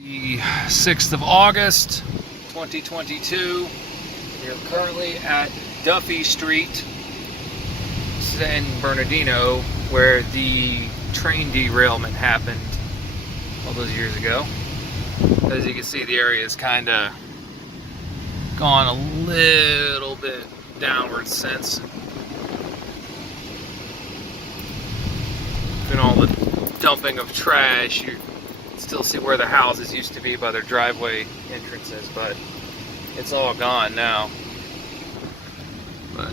The 6th of August, 2022. We are currently at Duffy Street, San Bernardino, where the train derailment happened all those years ago. As you can see, the area is kind of gone a little bit downward since. And all the dumping of trash, you still see where the houses used to be by their driveway entrances, but it's all gone now. But